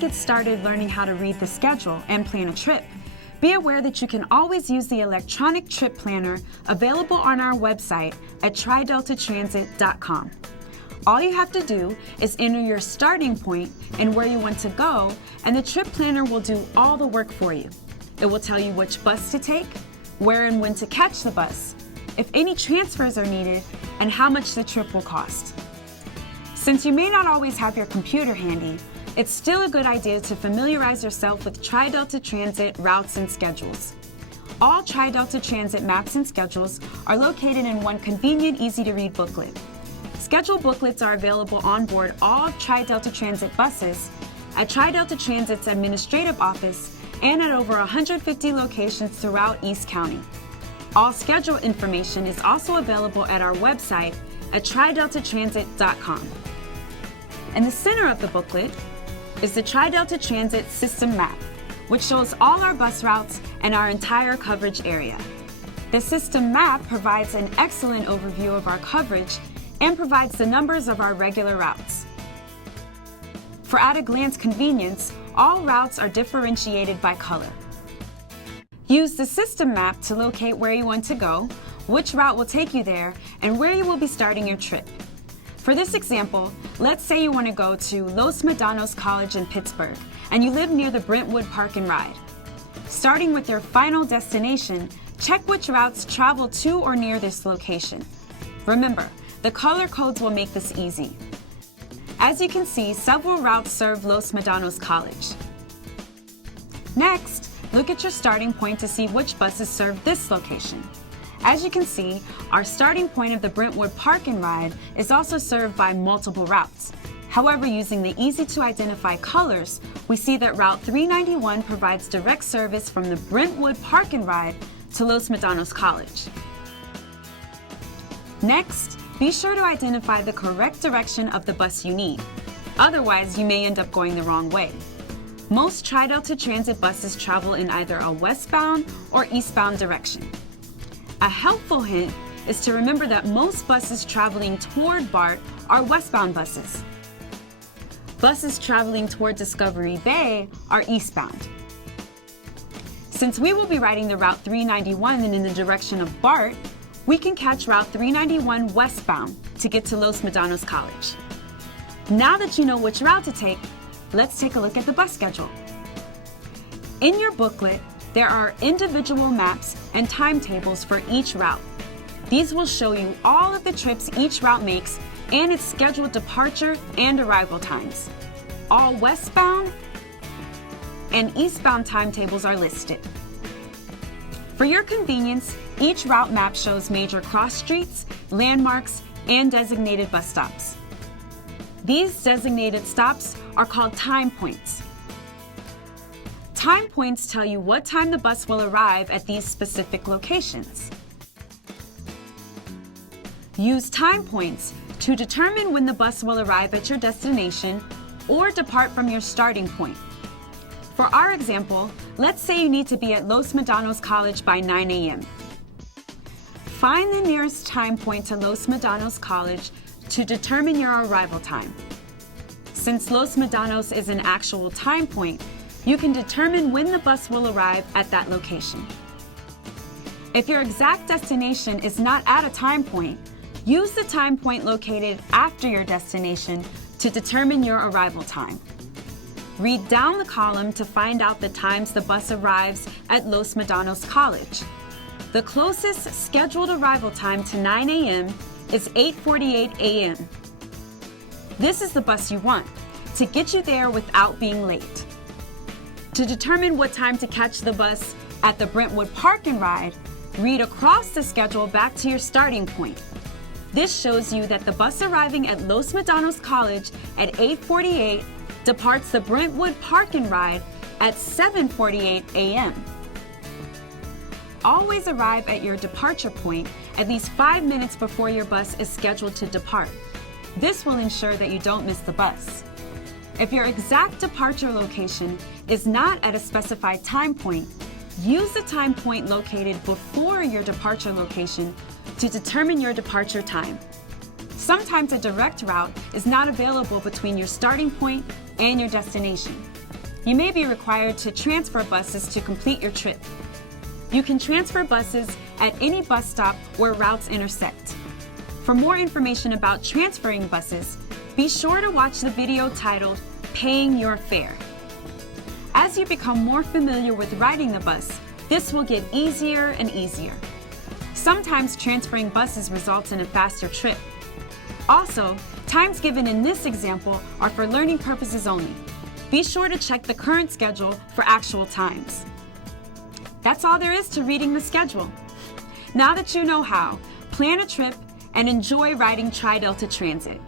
get started learning how to read the schedule and plan a trip, be aware that you can always use the electronic trip planner available on our website at trideltatransit.com. All you have to do is enter your starting point and where you want to go, and the trip planner will do all the work for you. It will tell you which bus to take, where and when to catch the bus, if any transfers are needed, and how much the trip will cost. Since you may not always have your computer handy, it's still a good idea to familiarize yourself with Tri-Delta Transit routes and schedules. All Tri-Delta Transit maps and schedules are located in one convenient, easy-to-read booklet. Schedule booklets are available on board all of Tri-Delta Transit buses, at Tri-Delta Transit's administrative office, and at over 150 locations throughout East County. All schedule information is also available at our website at trideltatransit.com. In the center of the booklet is the Tri-Delta Transit System Map, which shows all our bus routes and our entire coverage area. The system map provides an excellent overview of our coverage and provides the numbers of our regular routes. For at-a-glance convenience, all routes are differentiated by color. Use the system map to locate where you want to go, which route will take you there, and where you will be starting your trip. For this example, let's say you want to go to Los Medanos College in Pittsburgh, and you live near the Brentwood Park and Ride. Starting with your final destination, check which routes travel to or near this location. Remember, the color codes will make this easy. As you can see, several routes serve Los Medanos College. Next, look at your starting point to see which buses serve this location. As you can see, our starting point of the Brentwood Park and Ride is also served by multiple routes. However, using the easy-to-identify colors, we see that Route 391 provides direct service from the Brentwood Park and Ride to Los Medanos College. Next, be sure to identify the correct direction of the bus you need. Otherwise, you may end up going the wrong way. Most Tri-Delta Transit buses travel in either a westbound or eastbound direction. A helpful hint is to remember that most buses traveling toward BART are westbound buses. Buses traveling toward Discovery Bay are eastbound. Since we will be riding the Route 391 and in the direction of BART, we can catch Route 391 westbound to get to Los Medanos College. Now that you know which route to take, let's take a look at the bus schedule. In your booklet, there are individual maps and timetables for each route. These will show you all of the trips each route makes and its scheduled departure and arrival times. All westbound and eastbound timetables are listed. For your convenience, each route map shows major cross streets, landmarks, and designated bus stops. These designated stops are called time points. Time points tell you what time the bus will arrive at these specific locations. Use time points to determine when the bus will arrive at your destination or depart from your starting point. For our example, let's say you need to be at Los Medanos College by 9 a.m. Find the nearest time point to Los Medanos College to determine your arrival time. Since Los Medanos is an actual time point, you can determine when the bus will arrive at that location. If your exact destination is not at a time point, use the time point located after your destination to determine your arrival time. Read down the column to find out the times the bus arrives at Los Medanos College. The closest scheduled arrival time to 9 a.m. is 8:48 a.m. This is the bus you want to get you there without being late. To determine what time to catch the bus at the Brentwood Park and Ride, read across the schedule back to your starting point. This shows you that the bus arriving at Los Medanos College at 8:48 departs the Brentwood Park and Ride at 7:48 a.m. Always arrive at your departure point at least 5 minutes before your bus is scheduled to depart. This will ensure that you don't miss the bus. If your exact departure location is not at a specified time point, use the time point located before your departure location to determine your departure time. Sometimes a direct route is not available between your starting point and your destination. You may be required to transfer buses to complete your trip. You can transfer buses at any bus stop where routes intersect. For more information about transferring buses, be sure to watch the video titled Paying Your Fare. As you become more familiar with riding the bus, this will get easier and easier. Sometimes transferring buses results in a faster trip. Also, times given in this example are for learning purposes only. Be sure to check the current schedule for actual times. That's all there is to reading the schedule. Now that you know how, plan a trip and enjoy riding Tri-Delta Transit.